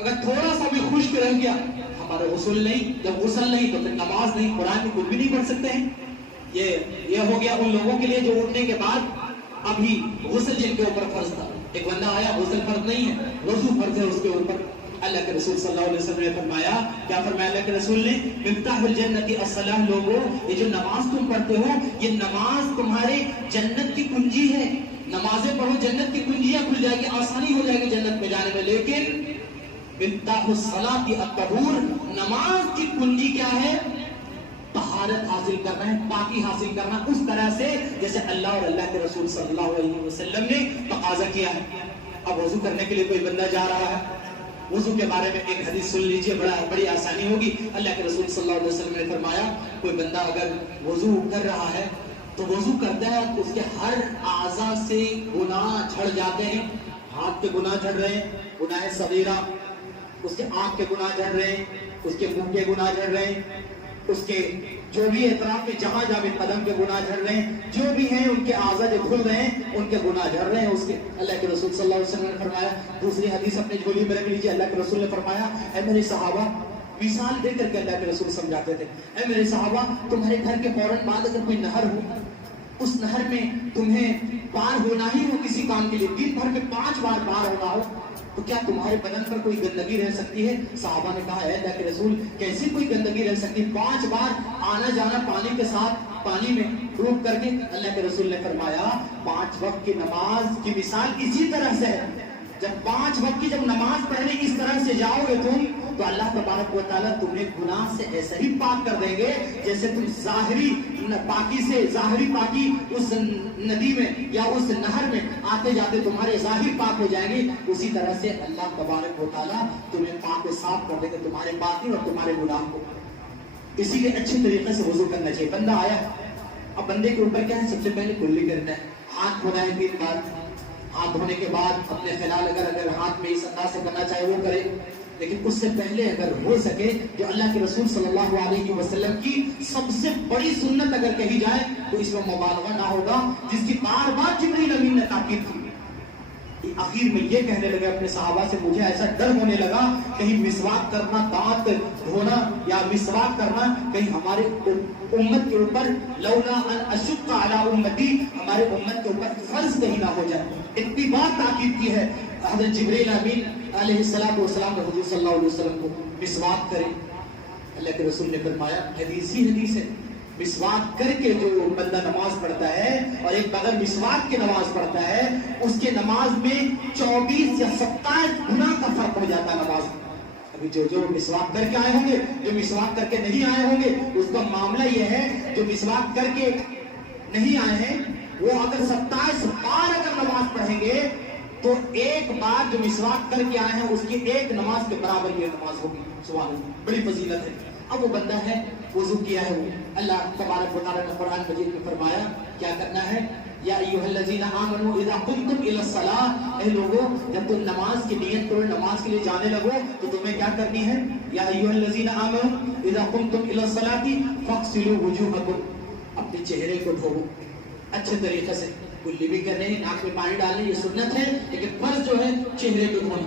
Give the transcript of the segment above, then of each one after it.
اگر تھوڑا سا بھی خشک رہ گیا ہمارا غسل نہیں، جب غسل نہیں تو پھر نماز نہیں، قرآن میں کچھ بھی نہیں پڑھ سکتے ہیں۔ یہ ہو گیا ان لوگوں کے لیے جو اٹھنے کے بعد ابھی غسل جن کے اوپر فرض تھا، ایک بندہ آیا غسل فرض نہیں ہے، وضو فرض ہے اس کے اوپر۔ اللہ کے رسول صلی اللہ علیہ وسلم نے فرمایا، کیا فرمایا اللہ کے رسول نے؟ مفتاح الجنت الصلاۃ، لوگوں یہ جو نماز تم پڑھتے ہو یہ نماز تمہارے جنت کی کنجی ہے، نمازیں پڑھو جنت کی کنجیاں کھل جائے گی، آسانی ہو جائے گی جنت میں جانے میں۔ لیکن مفتاح الصلاۃ الطہور، نماز کی کنجی کیا ہے؟ طہارت حاصل کرنا ہے، پاکی حاصل کرنا، اس طرح سے جیسے اللہ اور اللہ کے رسول صلی اللہ علیہ وسلم نے تقاضا کیا ہے۔ اب وضو کرنے کے لیے کوئی بندہ جا رہا ہے، وضو کے بارے میں ایک حدیث سن لیجئے، بڑی آسانی ہوگی۔ اللہ کے رسول صلی اللہ علیہ وسلم نے فرمایا، کوئی بندہ اگر وضو کر رہا ہے تو وضو کرتا ہے تو اس کے ہر اعضاء سے گناہ جھڑ جاتے ہیں۔ ہاتھ کے گناہ جھڑ رہے ہیں، گناہ صغیرہ، اس کے آنکھ کے گناہ جھڑ رہے ہیں، اس کے منہ کے گناہ جھڑ رہے ہیں، اس کے جو بھی اطراف میں جہاں جہاں بھی قدم کے گناہ جھڑ رہے ہیں، جو بھی ہیں ان کے اعضاء جو کھل رہے ہیں ان کے گناہ جھڑ رہے ہیں۔ اس کے اللہ کے رسول صلی اللہ علیہ وسلم نے فرمایا، دوسری حدیث اپنے جھولی میں رکھ لیجیے، اللہ کے رسول نے فرمایا، اے میرے صحابہ، مثال دے کر کے اللہ کے رسول سمجھاتے تھے، اے میرے صحابہ، تمہارے گھر کے فوراً بعد اگر کوئی نہر ہو، اس نہر میں تمہیں پار ہونا ہی ہو کسی کام کے لیے، دن بھر میں 5 بار پار ہونا ہو، تو کیا تمہارے بدن پر کوئی گندگی رہ سکتی ہے؟ صحابہ نے کہا، اے اللہ کے رسول، کیسی کوئی گندگی رہ سکتی؟ 5 بار آنا جانا پانی کے ساتھ، پانی میں ڈوب کر کے۔ اللہ کے رسول نے فرمایا، 5 وقت کی نماز کی مثال اسی طرح سے ہے۔ جب 5 وقت کی جب نماز پڑھنے اس طرح سے جاؤ گے تم، تو اللہ تبارک و تعالیٰ تمہیں گناہ سے ایسا ہی پاک کر دیں گے جیسے تم ظاہری پاکی سے، ظاہری پاکی اس ندی میں یا اس نہر میں آتے جاتے تمہارے ظاہر پاک ہو جائیں گے، اسی طرح سے اللہ تبارک و تعالیٰ تمہیں پاک و صاف کر دیں گے، تمہارے باطن اور تمہارے گناہ کو۔ اسی لیے اچھے طریقے سے وضو کرنا چاہیے۔ بندہ آیا، اب بندے کے اوپر کیا ہے؟ سب سے پہلے کلی کرنا ہے، ہاتھ دھونا ہے 3 بار، ہاتھ دھونے کے بعد اپنے خلال اگر ہاتھ میں اس انداز سے کرنا چاہے وہ کرے، لیکن اس سے پہلے اگر ہو سکے جو اللہ کے رسول صلی اللہ علیہ وسلم کی سب سے بڑی سنت اگر کہی جائے تو اس میں مبالغہ نہ ہوگا، جس کی بار بار جبرائیل امین نے تاکید کی۔ آخر میں یہ کہنے لگے اپنے صحابہ سے، مجھے ایسا ڈر ہونے لگا کہیں مسواک کرنا، دانت دھونا یا مسواک کرنا کہیں ہمارے امت کے اوپر، لولا ان اشق علی امتی، ہمارے امت کے اوپر فرض کہیں نہ ہو جائے۔ اتنی بار تاکید کی ہے حضرت جبرائیل امین علیہ السلام نے حضور صلی اللہ علیہ وسلم کو مسواک کرے۔ اللہ کے رسول نے فرمایا، حدیث ہے، مسواک کر کے جو بندہ نماز پڑھتا ہے اور ایک بغیر مسواک کے نماز پڑھتا ہے، اس کے نماز میں 24 یا 27 گنا کا فرق ہو جاتا ہے نماز میں۔ ابھی جو مسواک کر کے آئے ہوں گے، جو مسواک کر کے نہیں آئے ہوں گے، اس کا معاملہ یہ ہے، جو مسواک کر کے نہیں آئے ہیں وہ اگر 27 بار اگر نماز پڑھیں گے تو ایک بار جو مسواک کر کے آئے ہیں اس کی ایک نماز کے برابر یہ نماز ہوگی۔ سبحان اللہ، بڑی فضیلت ہے۔ اب وہ بندہ ہے، وضو کیا ہے، وہ اللہ تبارک و تعالیٰ نے قرآن مجید میں فرمایا کیا کرنا ہے، یا ایھا الذین آمنوا اذا قمتم الی الصلاۃ، اے لوگوں جب تم نماز کی نیت کرو، نماز کے لیے جانے لگو تو تمہیں کیا کرنی ہے، یا ایھا الذین آمنوا اذا قمتم الی الصلاۃ فاغسلوا وجوہکم، اپنے چہرے کو دھوؤ اچھے طریقے سے، کلی بھی کرنے، ناک میں پانی ڈالنے یہ سنت ہے، لیکن فرض جو ہے چہرے کو دھونا۔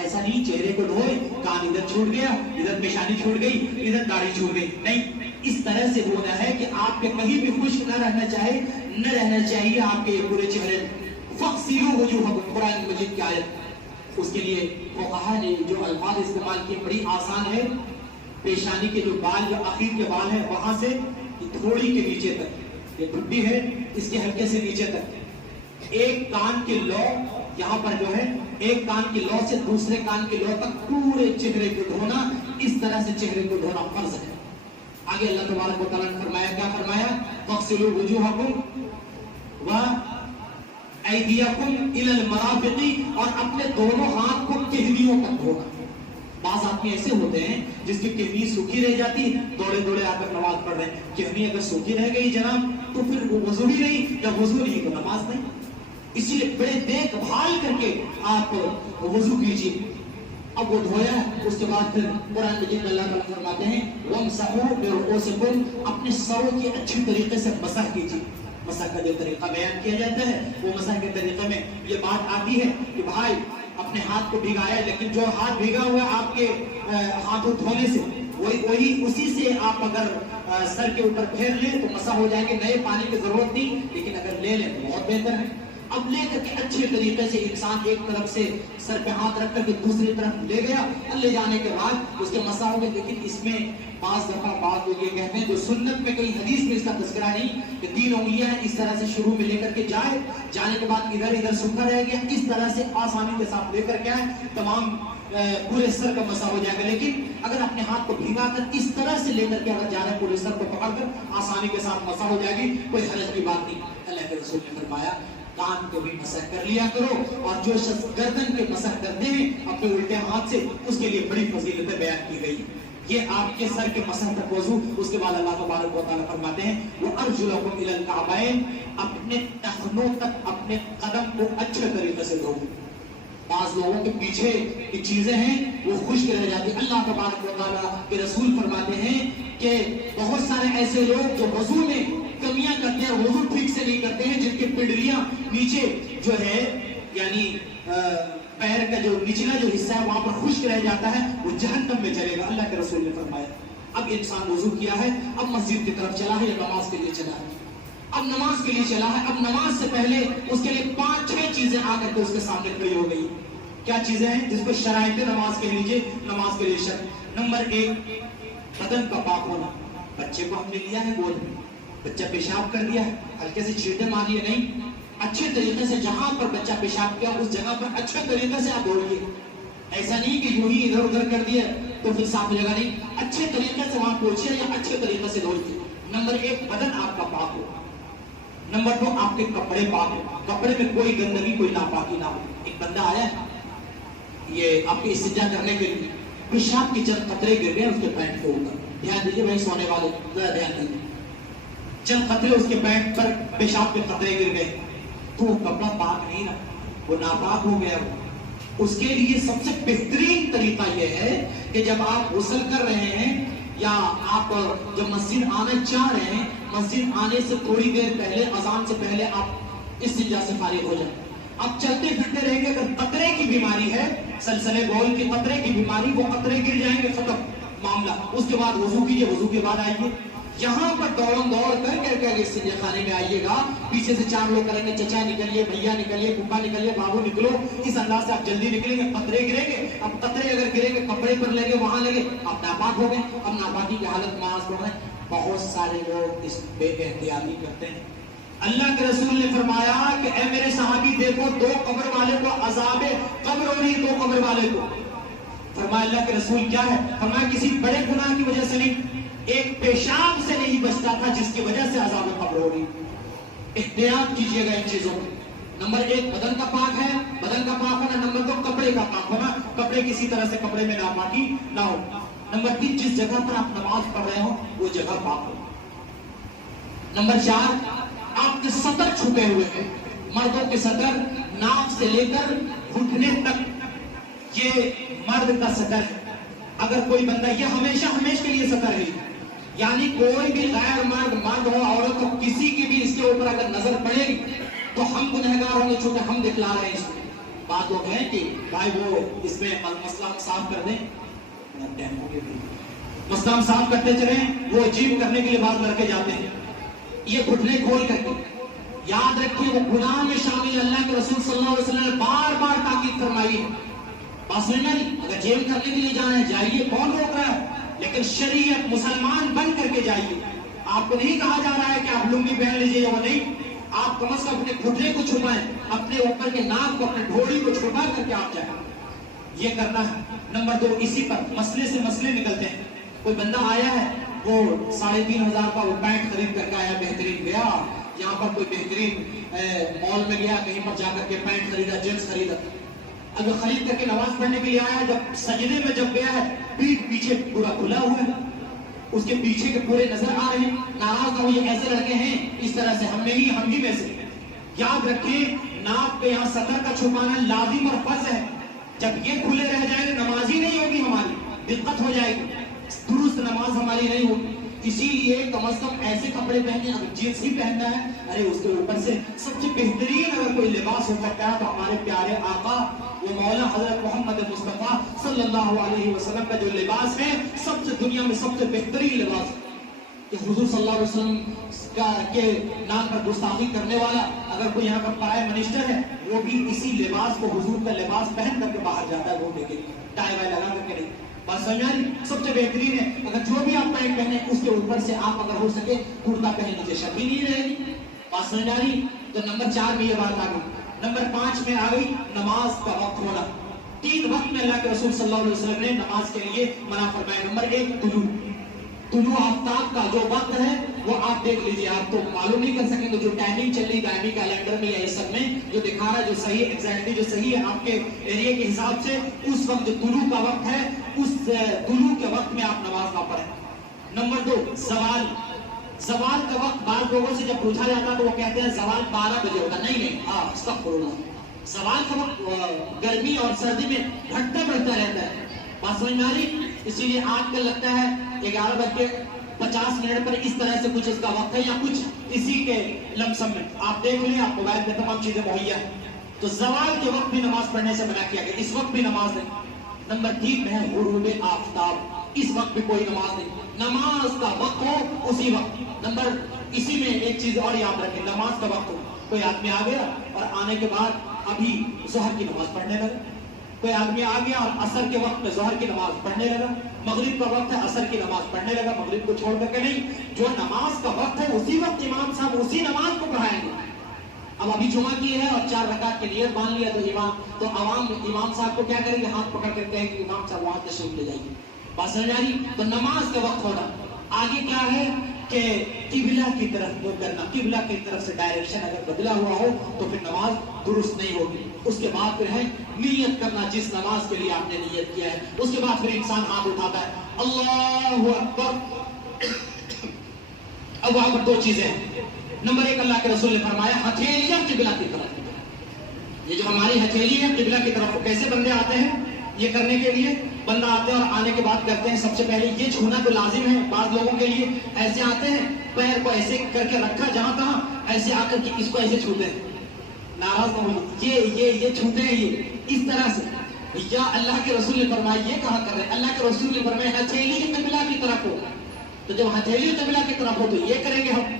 ایسا نہیں چہرے کو دھوئے، کان ادھر چھوٹ گیا، ادھر پیشانی چھوٹ گئی، ادھر داڑھی چھوٹ گئی، نہیں، اس طرح سے دھونا ہے کہ آپ کے کہیں بھی خشک نہ رہنا چاہیے آپ کے پورے چہرے میں۔ فاغسلوا وجوہکم، قرآن مجید کی آیت، اس کے لیے فقہا نے جو الفاظ استعمال کیے بڑی آسان ہے۔ پیشانی کے جو بال، جو اخیر کے بال ہیں وہاں سے تھوڑی کے نیچے تک، یہ ٹھڈی ہے، اس کے ہلکے سے نیچے تک، ایک کان کے لو یہاں پر جو ہے، ایک کان کی لو سے دوسرے کان کی لو تک پورے چہرے کو دھونا، اس طرح سے چہرے کو دھونا فرض ہے۔ آگے اللہ تبارک و تعالیٰ نے فرمایا، کیا فرمایا، فاغسلوا وجوہکم وایدیکم الی المرافق، اور اپنے دونوں ہاتھ کو کہنیوں تک دھونا۔ بعض آدمی ایسے ہوتے ہیں جس کی کہنی سوکھی رہ جاتی، دوڑے آ کر نماز پڑھ رہے ہیں، کہنی اگر سوکھی رہ گئی جناب تو پھر وہ وضو ہی نہیں، جب وضو نہیں تو نماز نہیں۔ اسی لیے بڑے دیکھ بھال کر کے آپ وضو کیجیے۔ اب وہ دھویا، اس کے بعد پھر قرآن مجید میں اللہ تعالیٰ فرماتے ہیں وَامْسَحُوا بِرُؤُوسِكُمْ، اپنے سروں کی اچھی طریقے سے مسح کیجیے۔ مسح کا جو طریقہ بیان کیا جاتا ہے وہ مسح کے طریقے میں یہ بات آتی ہے کہ بھائی اپنے ہاتھ کو بھگایا، لیکن جو ہاتھ بھیگا ہوا ہے آپ کے ہاتھوں دھونے سے، وہی اسی سے آپ اگر سر کے اوپر پھیر لیں تو مسح ہو جائے گی، نئے پانی کی ضرورت نہیں، لیکن اگر لے لیں تو بہت بہتر ہے۔ اب لے کر کے اچھے طریقے سے انسان ایک طرف سے سر پہ ہاتھ رکھ کر کے دوسری طرف لے گیا، لے جانے کے بعد اس کے مسح ہو گئے۔ لیکن اس میں بعض دفعہ بعض لوگ یہ کہتے ہیں، جو سنت میں کئی حدیث میں اس کا تذکرہ نہیں، کہ 3 انگلیاں اس طرح سے شروع میں لے کر کے جانے کے بعد ادھر سوکھا رہ گیا، اس طرح سے آسانی کے ساتھ لے کر کے آئے، تمام پورے سر کا مسح ہو جائے گا۔ لیکن اگر اپنے ہاتھ کو بھیگا کر اس طرح سے لے کر کے اگر جا رہے ہیں، پورے سر کو پکڑ کر آسانی کے ساتھ مسح ہو جائے گی، کوئی حرج کی بات نہیں۔ اللہ کے رسول نے فرمایا کان کو بھی مسح کر لیا کرو، اور جو شخص گردن کے مسح کرتے ہیں اپنے الٹے ہاتھ سے، اس کے لیے بڑی فضیلتیں بیان کی گئی۔ یہ آپ کے سر کے مسح تک وضو۔ اس کے بعد اللہ تبارک و تعالیٰ فرماتے ہیں وَأَرْجُلَكُمْ إِلَى الْكَعْبَيْنِ، اپنے ٹخنوں تک اپنے قدم کو اچھے طریقے سے دھو۔ بعض لوگوں کے پیچھے کی چیزیں ہیں وہ خشک رہ جاتی۔ اللہ تبارک و تعالیٰ کے رسول فرماتے ہیں کہ بہت سارے ایسے لوگ جو وضو میں کمیاں کرتے ہیں، وضو ٹھیک سے نہیں کرتے ہیں، جن کی پنڈلیاں نیچے جو ہے یعنی پیر کا جو نچلا جو حصہ ہے وہاں پر خشک رہ جاتا ہے، وہ جہنم میں چلے گا۔ اللہ کے رسول نے فرمایا اب انسان وضو کیا ہے، اب مسجد کی طرف چلا ہے یا نماز کے لیے چلا ہے، اب نماز کے لیے چلا ہے، اب نماز سے پہلے اس کے لیے 5-6 چیزیں آ کر کے اس کے سامنے کھڑی ہو گئی۔ کیا چیزیں ہیں جس کو شرائط نماز کے لیے نماز کے لیے شرط؟ نمبر 1 بدن کا پاک ہونا۔ بچے کو ہم نے لیا ہے گود میں، بچہ پیشاب کر دیا ہے، ہلکے سے چھینٹے ماری ہے نہیں، اچھے طریقے سے جہاں پر بچہ پیشاب کیا اس جگہ پر اچھے طریقے سے آپ دھوئیے۔ ایسا نہیں کہ یوں ہی ادھر ادھر کر دیا تو پھر صاف جگہ نہیں، اچھے طریقے سے وہاں پہنچیے یا اچھے طریقے سے دھوئیے۔ نمبر 1 بدن آپ کا پاک ہو۔ نمبر 2 آپ کے کپڑے پاک ہو، کپڑے میں کوئی گندگی کوئی ناپاکی نہ ہو۔ ایک بندہ آیا ہے یہ آپ کے استنجا کرنے کے لیے، پیشاب کے چند قطرے گر گئے اس کے پینٹ کے اوپر، دھیان دیجیے بھائی سونے والے ذرا دھیان دیجیے، چند قطرے اس کے پینٹ پر پیشاب کے قطرے گر گئے تو وہ کپڑا پاک نہیں رہا، وہ ناپاک ہو گیا۔ اس کے لیے سب سے بہترین طریقہ یہ ہے کہ جب آپ غسل کر رہے ہیں یا آپ جب مسجد آنا چاہ رہے ہیں، مسجد آنے سے تھوڑی دیر پہلے، اذان سے پہلے آپ استنجا سے فارغ ہو جائیں۔ اب چلتے پھرتے رہیں گے، اگر قطرے کی بیماری ہے، سلسلے بول کی قطرے کی بیماری، وہ قطرے گر جائیں گے، ختم معاملہ۔ اس کے بعد وضو کیجئے، وضو کے بعد آئیے، یہاں پر دوڑ کر کے استنجا خانے میں آئیے گا، پیچھے سے 4 لوگ کریں گے چچا نکلیے، بھیا نکلیے، پھوپھا نکلیے، بابو نکلو، اس انداز سے آپ جلدی نکلیں گے، قطرے گریں گے۔ اب قطرے اگر گریں گے کپڑے پر لگے، وہاں لگے، آپ ناپاک ہو گئے، اب ناپاکی کی حالت نماز پڑھ رہے ہیں۔ بہت سارے لوگ اس بے احتیاطی کرتے ہیں۔ اللہ کے رسول نے فرمایا کہ اے میرے صحابی دیکھو 2 قبر والے کو عذاب قبر ہو رہی، 2 قبر والے کو۔ فرمایا اللہ کے رسول کیا ہے؟ فرمایا کسی بڑے گناہ کی وجہ سے نہیں، ایک پیشاب سے نہیں بچتا تھا جس کی وجہ سے عذاب قبر ہو رہی۔ احتیاط کیجئے گا ان چیزوں میں۔ نمبر 1 بدن کا پاک ہے، بدن کا پاک ہونا۔ نمبر 2 کپڑے کا پاک ہونا، کپڑے کسی طرح سے کپڑے میں ناپاکی نہ ہو۔ نمبر 3 جس جگہ پر آپ نماز پڑھ رہے ہو وہ جگہ پاک ہو۔ نمبر 4 آپ کے سطر چھپے ہوئے ہیں، مردوں کے سطر ناک سے لے کر گھٹنے تک، یہ مرد کا سطر ہے۔ اگر کوئی بندہ، یہ ہمیشہ کے لیے سطر ہے، یعنی کوئی بھی غیر مرد ہو عورت ہو، کسی کی بھی اس کے اوپر اگر نظر پڑے گی تو ہم گنہگار ہوں گے، چونکہ ہم دکھلا رہے ہیں اس کو۔ بات لوگ ہیں کہ بھائی وہ اس میں مسئلہ صاف کر دیں، مسئلہ صاف کرتے چلیں، وہ عجیب کرنے کے لیے بعض لڑکے جاتے ہیں، یہ گھٹنے کھول کر کے۔ یاد رکھیے وہ گناہ میں شامل، اللہ کے رسول صلی اللہ علیہ وسلم نے بار بار تاکید فرمائی ہے۔ بس نہیں، اگر جیل کرنے کے لیے جانا ہے جائیے، کون روک رہا ہے، لیکن شریعت مسلمان بن کر کے جائیے۔ آپ کو نہیں کہا جا رہا ہے کہ آپ لنگی پہن لیجیے یا وہ نہیں، آپ کم از کم اپنے گھٹنے کو چھپائیں، اپنے اوپر کے ناک کو، اپنے ڈھوڑی کو چھپا کر کے آپ جائیں، یہ کرنا ہے۔ نمبر 2 اسی پر مسئلے سے مسئلے نکلتے ہیں۔ کوئی بندہ آیا ہے، وہ 3500 کا وہ پینٹ خرید کر کے آیا، بہترین گیا یہاں پر کوئی بہترین مال میں گیا، کہیں پر جا کر کے پینٹ خریدا، جینس خریدا، اگر خرید کر کے نماز پڑھنے کے لیے آیا، جب سجدے میں جب گیا ہے پیٹھ پیچھے پورا کھلا ہوا ہے، اس کے پیچھے کے پورے نظر آ رہے ہیں، ناراض نہ ہو، یہ ایسے لڑکے ہیں اس طرح سے، ہم ہی میں سے۔ یاد رکھیں ناک پہ یہاں سطر کا چھپانا لازم اور فرض ہے، جب یہ کھلے رہ جائیں گے نماز ہی نہیں ہوگی، ہماری دقت ہو جائے گی، درست نماز ہماری نہیں ہوگی۔ اسی لیے کم از کم ایسے کپڑے پہنے، اگر جینس ہی پہننا ہے، ارے اس کے اوپر سے سب سے بہترین اگر کوئی لباس ہو سکتا ہے تو ہمارے پیارے آقا وہ مولا حضرت محمد مصطفیٰ صلی اللہ علیہ وسلم کا جو لباس ہے سب سے دنیا میں سب سے بہترین لباس ہے کہ حضور صلی اللہ علیہ وسلم کے نام پر گستاخی کرنے والا اگر کوئی یہاں کا پرائم منسٹر ہے وہ بھی اسی لباس کو حضور کا لباس پہن کر کے باہر جاتا ہے گھومنے کے لیے، ٹائی وائی لگا کر کے نہیں۔ بات سمجھ آ رہی؟ سب سے بہترین ہے اگر جو بھی آپ پینٹ پہنے اس کے اوپر سے آپ اگر ہو سکے کرتا پہنے، نیچے شرٹ بھی نہیں رہے گی۔ بات سمجھ آ رہی؟ تو نمبر 4 میں یہ بات آ گئی۔ نمبر 5 میں آ گئی نماز کا وقت ہونا۔ 3 وقت میں اللہ کے رسول صلی اللہ علیہ وسلم نے نماز کے لیے منع فرمایا۔ نمبر 1 طلوع آفتاب کا جو وقت ہے وہ آپ دیکھ لیجیے، آپ تو معلوم نہیں کر سکیں گے جو ٹائمنگ چل رہی دائمی کیلنڈر میں یا اس سب میں جو دکھا رہا ہے جو صحیح ایگزیکٹلی جو صحیح ہے آپ کے ایریا کے حساب سے اس وقت جو طلوع کا وقت ہے اس طلوع کے وقت میں آپ نماز نہ پڑھیں۔ نمبر 2 زوال کا وقت بعض لوگوں سے جب پوچھا جاتا تو وہ کہتے ہیں زوال 12 بجے ہوگا، نہیں استغفر اللہ، زوال کا وقت گرمی اور سردی میں گھٹتا بڑھتا رہتا ہے۔ بات سمجھ میں آ رہی؟ اسی لیے آج کل لگتا ہے 11:50 پر اس طرح سے کچھ اس کا وقت ہے یا کچھ اسی کے لمسم میں آپ دیکھ لیں، آپ موبائل پہ تمام چیزیں مہیا ہیں۔ تو زوال کے وقت بھی نماز پڑھنے سے منع کیا گیا، اس وقت بھی نماز نہیں۔ نمبر 3 میں ہے غروب آفتاب، اس وقت بھی کوئی نماز نہیں، نماز کا وقت ہو اسی وقت۔ اسی میں ایک چیز اور یاد رکھیں، نماز کا وقت ہو، کوئی آدمی آ گیا اور آنے کے بعد ابھی ظہر کی نماز پڑھنے لگا، کوئی آدمی آ گیا اور عصر کے وقت میں ظہر کی نماز پڑھنے لگا، مغرب کا وقت ہے عصر کی نماز پڑھنے لگا، مغرب کو چھوڑ کر کے نہیں، جو نماز کا وقت ہے اسی وقت امام صاحب اسی نماز کو پڑھائیں گے۔ اب ابھی جمعہ کی ہے اور 4 رکعت کی نیت مان لیا تو امام صاحب کو کیا کریں گے؟ ہاتھ پکڑ کر کہیں گے امام صاحب وہاں تشریف لے جائیں گے۔ بات سمجھ آ رہی؟ تو نماز کا وقت ہونا۔ آگے کیا ہے کہ قبلہ کی طرف منہ کرنا، قبلہ کی طرف سے ڈائریکشن اگر بدلا ہوا ہو تو پھر نماز درست نہیں ہوگی۔ اس کے بعد پھر ہے نیت کرنا، جس نماز کے لیے آپ نے نیت کیا ہے۔ اس کے بعد پھر انسان ہاتھ اٹھاتا ہے، اللہ اکبر۔ اب وہاں پر 2 چیزیں ہیں۔ نمبر 1 اللہ کے رسول نے فرمایا ہتھیلیاں قبلہ کی طرف، یہ جو ہماری ہتھیلی ہے قبلہ کی طرف، کیسے بندے آتے ہیں یہ کرنے کے لیے؟ بندہ آتے ہیں اور آنے کے بعد کرتے ہیں سب سے پہلے یہ چھونا تو لازم ہے بعض لوگوں کے لیے، ایسے آتے ہیں پیر کو ایسے کر کے رکھا جہاں تہاں، ایسے آ کر کے اس کو ایسے چھوتے ہیں، ناراض نہ ہو، یہ چھوتے ہیں یہ اس طرح سے۔ یا اللہ کے رسول نے فرمایا یہ کہاں کر رہے ہیں؟ اللہ کے رسول نے فرمایا ہتھیلی قبلہ کی طرف ہو، تو جب ہتھیلی قبلہ کی طرف ہو تو یہ کریں گے ہم۔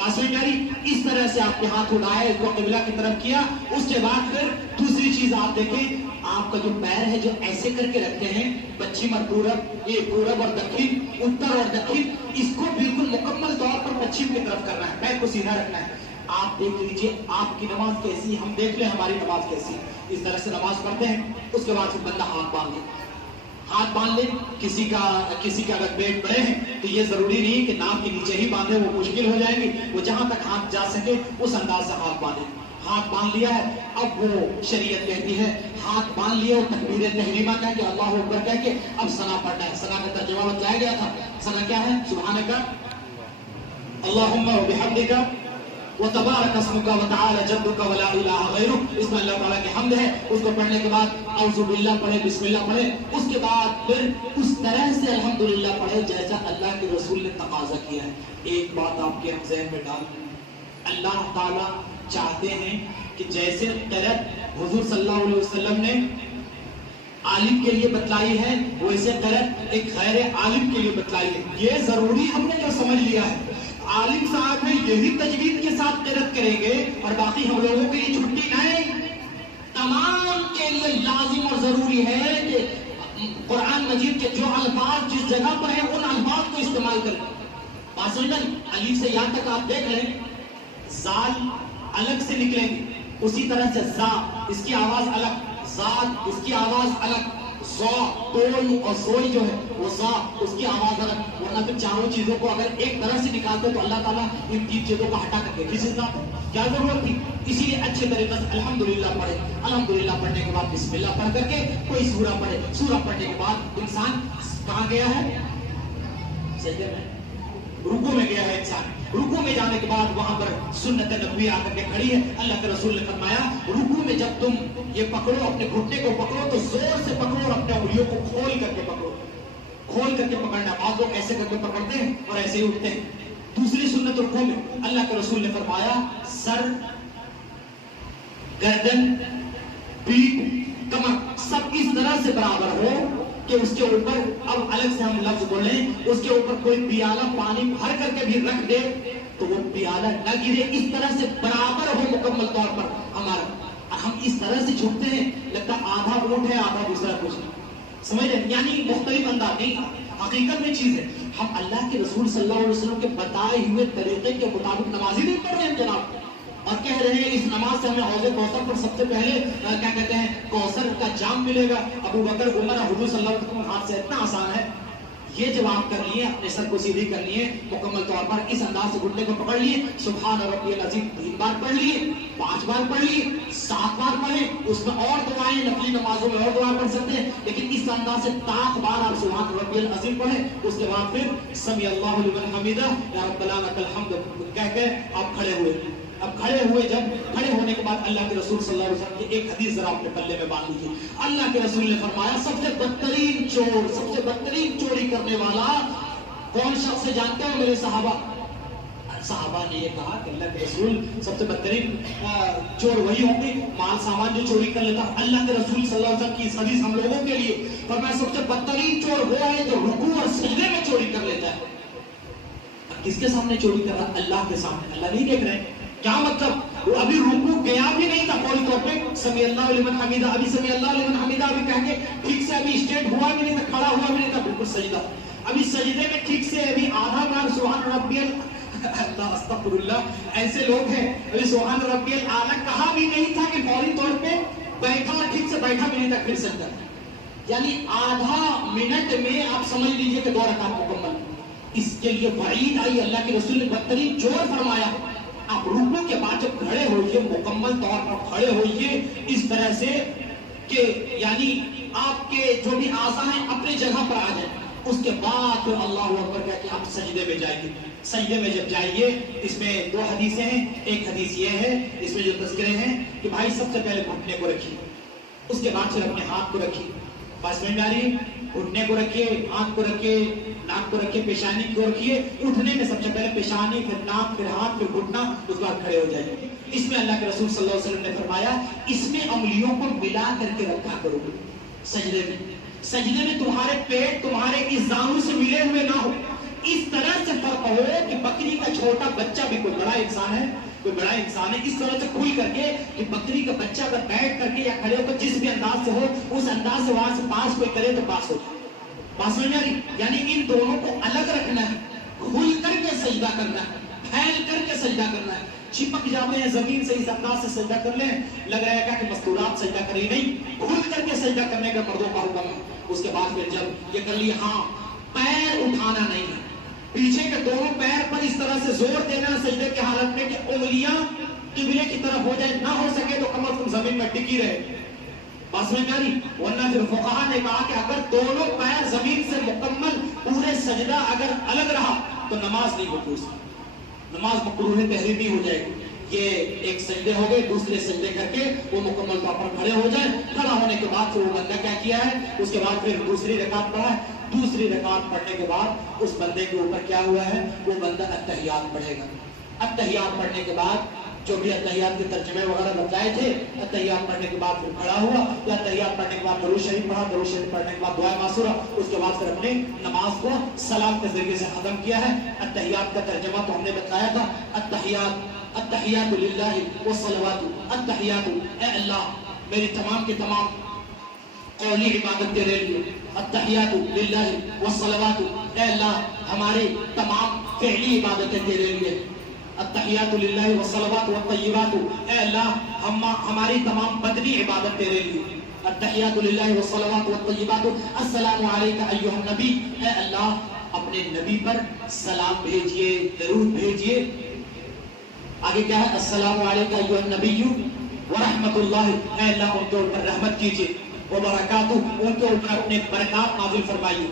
اس طرح سے آپ کے ہاتھ اٹھائے، اس کو قبلہ کی طرف کیا۔ اس کے بعد پھر دوسری چیز آپ دیکھیں، آپ کا جو پیر ہے جو ایسے کر کے رکھتے ہیں پچھم اور پورب، یہ پورب اور دکھن، اتر اور دکھن، اس کو بالکل مکمل طور پر پچھم کی طرف کرنا ہے، پیر کو سیدھا رکھنا ہے۔ آپ دیکھ لیجئے آپ کی نماز کیسی، ہم دیکھ لیں ہماری نماز کیسی۔ اس طرح سے نماز پڑھتے ہیں۔ اس کے بعد پھر بندہ ہاتھ باندھ لے۔ کسی کا اگر پیٹ بڑے ہیں تو یہ ضروری نہیں کہ ناک کے نیچے ہی باندھے، وہ مشکل ہو جائے گی، وہ جہاں تک ہاتھ جا سکے اس انداز سے ہاتھ باندھے۔ ہاتھ باندھ لیا ہے، اب وہ شریعت کہتی ہے ہاتھ باندھ لیا اور تکبیر تحریمہ کہہ کے اللہ اکبر کہہ کے اب ثنا پڑھنا ہے۔ ثنا کا ترجمہ بتایا گیا تھا، ثنا کیا ہے؟ سبحانک اللہم وبحمدک وتبارک اسمک وتعالی جدک ولا الہ غیرک، اس میں اللہ تعالیٰ کی حمد ہے۔ اس کو پڑھنے کے بعد اعوذ باللہ پڑھے، بسم اللہ پڑھے، اس کے بعد پھر اس طرح سے الحمدللہ پڑھے جیسا اللہ کے رسول نے تقاضا کیا ہے۔ ایک بات آپ کے ذہن میں ڈال دیں، اللہ تعالیٰ چاہتے ہیں کہ جیسے قرأت حضور صلی اللہ علیہ وسلم نے عالم کے لیے بتلائی ہے ویسے قرأت ایک غیر عالم کے لیے بتلائی ہے۔ یہ ضروری ہم نے جو سمجھ لیا ہے، عالم صاحب نے یہی تجوید کے ساتھ قرأت کریں گے اور باقی ہم لوگوں کے لیے چھٹی نہیں۔ تمام کے لیے لازم اور ضروری ہے کہ قرآن مجید کے جو الفاظ جس جگہ پر ہیں ان الفاظ کو استعمال کریں۔ بات سمجھنا، الف سے یا تک آپ دیکھ لیں، زال الگ سے نکلیں گے، اسی طرح سے زا اس کی آواز الگ، زاد اس کی آواز الگ، زا توئی اور سوئی جو ہے وہ زا اس کی آواز الگ، ورنہ پھر چاروں چیزوں کو اگر ایک طرح سے نکالتے تو اللہ تعالیٰ ان 3 چیزوں کو ہٹا کر کے کسی نہ کیا ضرورت تھی؟ اسی لیے اچھے طریقے سے الحمدللہ پڑھے، الحمدللہ پڑھنے کے بعد بسم اللہ پڑھ کر کے کوئی سورہ پڑھے، سورہ پڑھنے کے بعد انسان کہاں گیا ہے؟ سجدے میں، رکوع میں گیا ہے انسان۔ رکوع میں جانے کے بعد وہاں پر سنت نبوی آ کر کے کھڑی ہے۔ اللہ کے رسول نے فرمایا رکوع میں جب تم یہ پکڑو، اپنے گھٹنے کو پکڑو تو زور سے پکڑو اور اپنے انگلیوں کو کھول کر کے پکڑو، کھول کر کے پکڑنا۔ بعض لوگ ایسے کر کے پکڑتے ہیں اور ایسے ہی اٹھتے ہیں۔ دوسری سنت رکوع میں اللہ کے رسول نے فرمایا سر، گردن، پیٹھ کمر سب اس طرح سے برابر ہو کہ اس کے اوپر، اب الگ سے ہم لفظ بولیں، اس کے اوپر کوئی پیالہ پانی بھر کر کے بھی رکھ دے تو وہ پیالہ نہ گرے، اس طرح سے برابر ہو مکمل طور پر ہمارا. ہم اس طرح سے جھکتے ہیں لگتا آدھا اونٹ ہے آدھا دوسرا کچھ نہیں، سمجھ رہے ہیں؟ یعنی مختلف انداز نہیں، حقیقت میں چیز ہے. ہم اللہ کے رسول صلی اللہ علیہ وسلم کے بتائے ہوئے طریقے کے مطابق نماز ہی نہیں پڑھ رہے ہیں جناب، اور کہہ رہے ہیں اس نماز سے ہمیں حوض کوثر پر سب سے پہلے کیا کہتے ہیں کوثر کا جام ملے گا. ابو بکر عمر حضور صلی اللہ علیہ وسلم کے ہاتھ سے اتنا آسان ہے. یہ جب آپ کر لیے، اپنے سر کو سیدھی کر لیے، مکمل طور پر اس انداز سے گھٹنے کو پکڑ لیے، سبحان ربی العظیم 3 بار پڑھ لیے، 5 بار پڑھ لیے، 7 بار پڑھیں، اس میں اور دعائیں نفلی نمازوں میں اور دعائیں پڑھ سکتے ہیں، لیکن اس انداز سے 10 بار آپ سبحان ربی العظیم پڑھیں. اس کے بعد پھر سمی اللہ لمن حمیدہ یا ربنا لک الحمد کہہ کے آپ کھڑے ہوئے. اب کھڑے ہوئے، جب کھڑے ہونے کے بعد اللہ کے رسول صلی اللہ علیہ وسلم کی ایک حدیث ذرا اپنے پلے میں باندھ لیجیے. اللہ کے رسول نے فرمایا سب سے بدترین چور، سب سے بدترین چوری کرنے والا کون شخص ہے جانتے ہو میرے صحابہ؟ صحابہ نے یہ کہا کہ اللہ کے رسول سب سے بدترین چور وہی ہوں گے مال سامان جو چوری کر لیتا. اللہ کے رسول صلی اللہ علیہ وسلم کی اس حدیث ہم لوگوں کے لیے فرمایا سب سے بدترین چور وہ ہے جو رکوع اور سجدے میں چوری کر لیتا ہے. کس کے سامنے چوری کر رہا؟ اللہ کے سامنے. اللہ نہیں دیکھ رہے. کیا مطلب؟ وہ ابھی رکوع گیا بھی نہیں تھا فوری طور پہ، سمی اللہ لمن حمیدہ، ابھی سمی اللہ لمن حمیدہ ابھی کہہ کے ٹھیک سے ابھی اسٹیٹ ہوا بھی نہیں تھا، کھڑا ہوا بھی نہیں تھا، بالکل سجدہ. ابھی سجدے میں ٹھیک سے ابھی آدھا بار سبحان ربی اللہ استغفر اللہ، ایسے لوگ ہیں ابھی سبحان ربی الاعلیٰ کہا بھی نہیں تھا کہ فوری طور پہ بیٹھا، ٹھیک سے بیٹھا بھی نہیں تھا، پھر سجدہ. یعنی آدھا منٹ میں آپ سمجھ لیجئے کہ 2 رکعت مکمل. اس کے لیے وعید آئی، اللہ کے رسول نے بدترین چور فرمایا. آپ رکوع کے بعد جب کھڑے ہوئیے، مکمل طور پر کھڑے ہوئیے اس طرح سے کہ یعنی آپ کے جو بھی اعضاء ہیں اپنی جگہ پر آ جائیں. اس کے بعد پھر اللہ اکبر کہہ کے آپ سجدے میں جائیں گے. سجدے میں جب جائیے، اس میں 2 حدیثیں ہیں. ایک حدیث یہ ہے، اس میں جو تذکرے ہیں کہ بھائی سب سے پہلے گھٹنے کو رکھیے، اس کے بعد پھر اپنے ہاتھ کو رکھیے. بس میں ڈالیے، گھٹنے کو رکھیے، ہاتھ کو رکھیے، ناک کو رکھیے، پیشانی کو رکھیے. اٹھنے میں سب سے پہلے پیشانی، پھر ناک، پھر ہاتھ، پھر گھٹنا، اس کے بعد کھڑے ہو جائیے. اس میں اللہ کے رسول صلی اللہ علیہ وسلم نے فرمایا اس میں انگلیوں کو ملا کر کے رکھا کرو سجدے میں. سجدے میں تمہارے پیٹ تمہارے اس زانو سے ملے ہوئے نہ ہو. اس طرح سے فرق ہو کہ بکری کا چھوٹا بچہ بھی، کوئی بڑا انسان ہے، کوئی بڑا انسان ہے، اس طرح سے کھل کر کے کہ بکری کا بچہ اگر بیٹھ کر کے یا کھڑے ہو کر جس بھی انداز سے ہو، اس انداز سے وہاں سے پاس کوئی کرے تو پاس ہو جائے. بات سمجھ آ رہی؟ یعنی ان دونوں کو الگ رکھنا ہے، کھل کر کے سجدہ کرنا ہے، پھیل کر کے سجدہ کرنا ہے. چپک جاتے ہیں زمین سے اس انداز سے سجدہ کر لیں، لگ رہا ہے کہ مستورات سجدہ کر رہی، نہیں، کھل کر کے سجدہ کرنے کا مردوں کا حکم ہے. اس کے بعد پھر جب یہ کر لی، ہاں پیر اٹھانا نہیں ہے، پیچھے کے دونوں پیر پر اس طرح سے زور دینا سجدے کی حالت میں کہ انگلیاں قبلے کی طرف ہو جائے، نہ ہو سکے تو کم از کم زمین میں ٹکی رہے. بس میں کہا نہیں، ورنہ پھر فقہا نے کہا کہ اگر دونوں پیر زمین سے مکمل پورے سجدہ اگر الگ رہا تو نماز نہیں ہوتی، اس نماز مکروہ تحریمی ہو جائے گی. یہ ایک سجدے ہو گئے، دوسرے سجدے کر کے وہ مکمل طور پر کھڑے ہو جائیں. کھڑا ہونے کے بعد پھر وہ بندہ کیا کیا ہے، اس کے بعد پھر دوسری رکعت پڑھا ہے. دوسری رکعت پڑھنے کے بعد اس بندے کے اوپر کیا ہوا ہے، وہ بندہ التحیات پڑھے گا. التحیات پڑھنے کے بعد جو بھی التحیات کے ترجمے وغیرہ بتائے تھے، التحیات پڑھنے کے بعد پھر کھڑا ہوا، یا التحیات پڑھنے کے بعد درود شریف پڑھا، درود شریف پڑھنے کے بعد دعا معصورہ، اس کے بعد پھر اپنے نماز کو سلام کے ذریعے سے ختم کیا ہے. التحیات کا ترجمہ تو ہم نے بتایا تھا، التحیات للہ والصلوات، التحیات اے اللہ میری تمام کی تمام قولی عبادت تیرے لیے، التحیات للہ والصلوات اے اللہ ہماری تمام فعلی عبادتیں تیرے لیے، التحیات للہ والصلوات والطیبات اے اللہ ہماری تمام بدنی عبادت تیرے لیے، التحیات للہ والصلوات والطیبات السلام علیک ایھا النبی اے اللہ اپنے نبی پر سلام بھیجئے، درود بھیجئے. آگے کیا ہے، السلام علیک ایھا النبی ورحمۃ اللہ اے اللہ ان کے اوپر رحمت کیجئے، وبرکاتہ ان کے اوپر اپنے برکات نازل فرمائیے.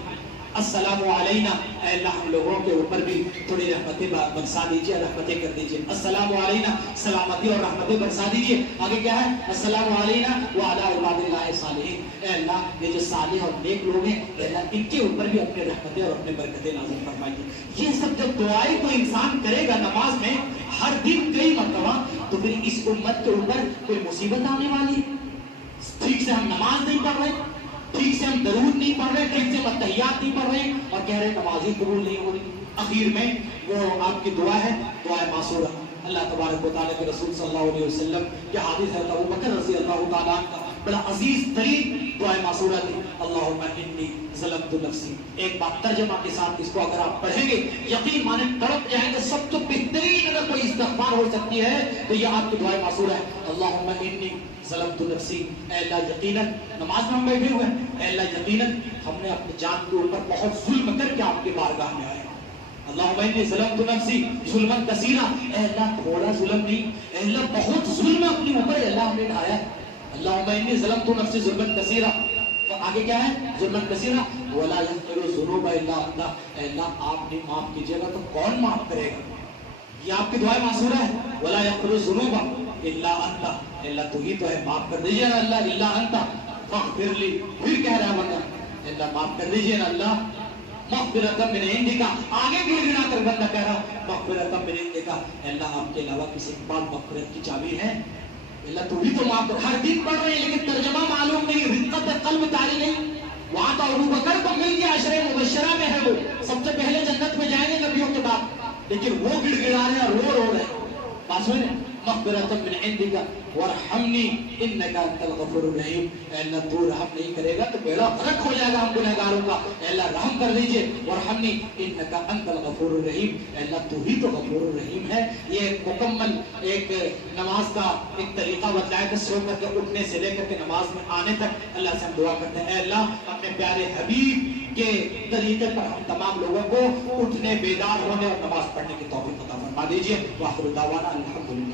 السلام علینا اے اللہ ہم لوگوں کے اوپر بھی تھوڑی رحمتیں برسا دیجئے، رحمتیں کر دیجئے. السلام علینا سلامتی اور رحمتیں برسا دیجئے. آگے کیا ہے، السلام علینا وعلی عباد اللہ الصالحین اے اللہ یہ جو صالح اور نیک لوگ ہیں اے اللہ ان کے اوپر بھی اپنے رحمتیں اور اپنے برکتیں نازل فرمائیے. یہ سب جب دعائیں کوئی انسان کرے گا نماز میں ہر دن کئی مرتبہ، تو پھر اس امت کے اوپر کوئی مصیبت آنے والی ہے؟ ٹھیک سے ہم نماز نہیں پڑھ رہے، ٹھیک سے ہم درود نہیں پڑھ رہے، ٹھیک سے ہم تحیات نہیں پڑھ رہے اور کہہ رہے نماز ہی قبول نہیں ہو رہی. اخیر میں وہ آپ کی دعا ہے، دعا معصورہ. اللہ تبارک و تعالیٰ کے رسول صلی اللہ علیہ وسلم کے حدیث ہے ابو بکر رضی اللہ تعالیٰ عنہ کا بڑا عزیز ترین دعا معصورہ تھی، اللہم انی ظلمت نفسی. ایک بات ترجمہ کے ساتھ اس کو اگر آپ پڑھیں گے یقین مانے تڑپ جائیں گے. سب تو بہترین اگر کوئی استغفار ہو سکتی ہے تو یہ آپ کی دعا معصورہ ہے، اللہم انی ظلمت نفسی. اے اللہ یقیناً نماز میں ہم بیٹھے ہوئے ہیں، اے اللہ یقیناً ہم نے اپنی جان کے اوپر بہت ظلم کر کے آپ کے بارگاہ میں آئے. اللہم انی ظلمت نفسی ظلما کثیرا. اے اللہ تھوڑا ظلم نہیں، اے اللہ بہت ظلم اپنے اوپر اللہ ہم نے ڈھایا. اللہم انی ظلمت نفسی ظلما کثیرا. اور آگے کیا ہے؟ ظلما کثیرا ولا یغفر الذنوب الا انت. اے اللہ آپ نے معاف کیجیے گا تو کون معاف کرے گا؟ یہ آپ کی دعا معصورہ ہے، ولا یغفر الذنوب الا انت. اے اللہ تو ہی تو ہے، معاف کر دیجیے نا اللہ. الا انت فاغفر لی. پھر کہہ رہا ہے بندہ اے اللہ معاف کر دیجیے نا اللہ. مغفرۃ من عندک. آگے بھی گنا کر بندہ کہہ رہا مغفرۃ من عندک. اے اللہ آپ کے علاوہ کسی کے پاس مغفرت کی چابی ہے؟ اللہ تو ہی تو معاف کر. ہر دن پڑھ رہے ہیں لیکن ترجمہ معلوم نہیں، رقت قلب تاری نہیں. وہاں تو ابو بکر کو مل گیا، عشرہ مبشرہ میں ہے، وہ سب سے پہلے جنت میں جائیں گے نبیوں کے بعد، لیکن وہ گڑ گڑا رہے ہیں، رو رہے ہیں. بات سمجھے؟ مغفرۃ من عندک وارحمنی انک انت الغفور الرحیم. اے اللہ تو رحم نہیں کرے گا تو بیڑا غرق ہو جائے گا ہم گنہگاروں کا. اے اللہ رحم کر دیجئے. وارحمنی انک انت الغفور الرحیم. اے اللہ تو ہی تو غفور الرحیم ہے. یہ ایک مکمل ایک نماز کا ایک طریقہ بتلایا کہ سو کر کے اٹھنے سے لے کر کے نماز میں آنے تک اللہ سے ہم دعا کرتے ہیں اے اللہ اپنے پیارے حبیب کے طریقے پر ہم تمام لوگوں کو اٹھنے، بیدار ہونے اور نماز پڑھنے کی توفیق عطا فرما دیجئے. وآخر دعوانا الحمدللہ.